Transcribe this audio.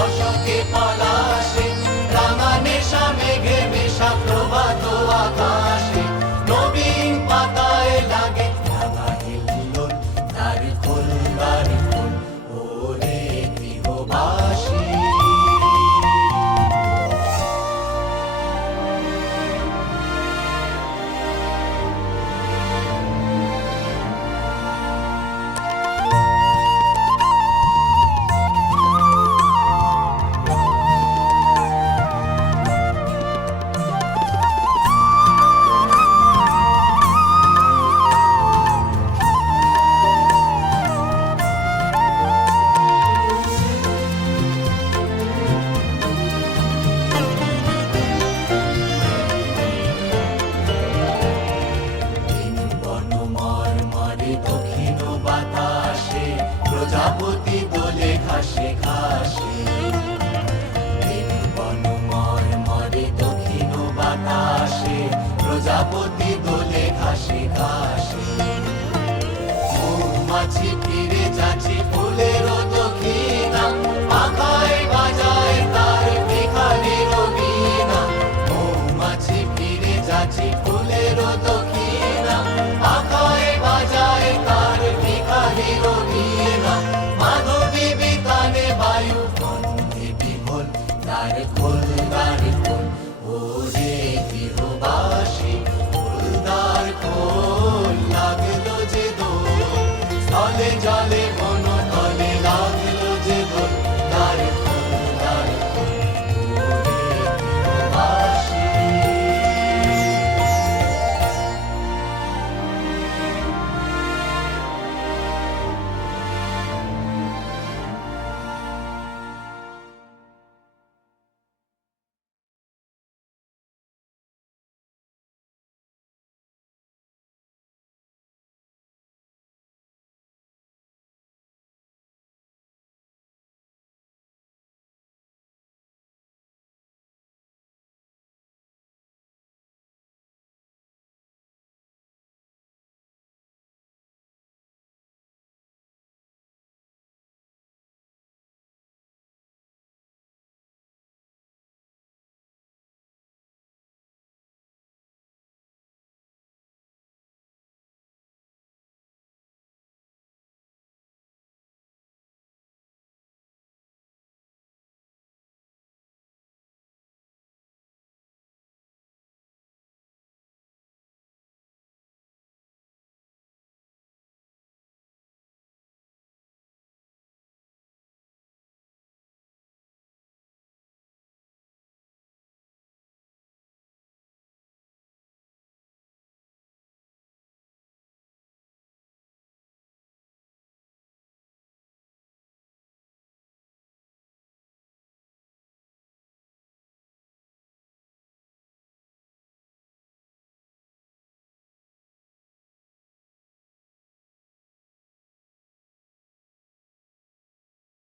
অশোকে পলাশে, রাঙা নেশা মেঘে মেশা প্রভাত আকাশে, নবীন পাতায় লাগে রাঙা হিল্লোল, দ্বার খোল দ্বার খোল ওরে গৃহবাসী। দক্ষিণ বাতাসে প্রজাপতি দোলে ঘাসে ঘাসে, বন মরে দক্ষিণ বাতাসে প্রজাপতি দোলে ঘাসে ঘাসে। মৌমাছি ফিরে যাচ্ছে ফুলের দক্ষিণা, পাখায় বাজায় তার ভিখারির বীণা। মৌমাছি ফিরে যাচ্ছে ফুলের দক্ষিণা, পাখায় বাজায় তার ভিখারির বীণা। মাধবী বিতানে বায়ু গন্ধে বিভোল, দ্বার খোল দ্বার খোল ওরে গৃহবাসী, খোল দ্বার খোল লাগলো যে দোল, স্থলে জলে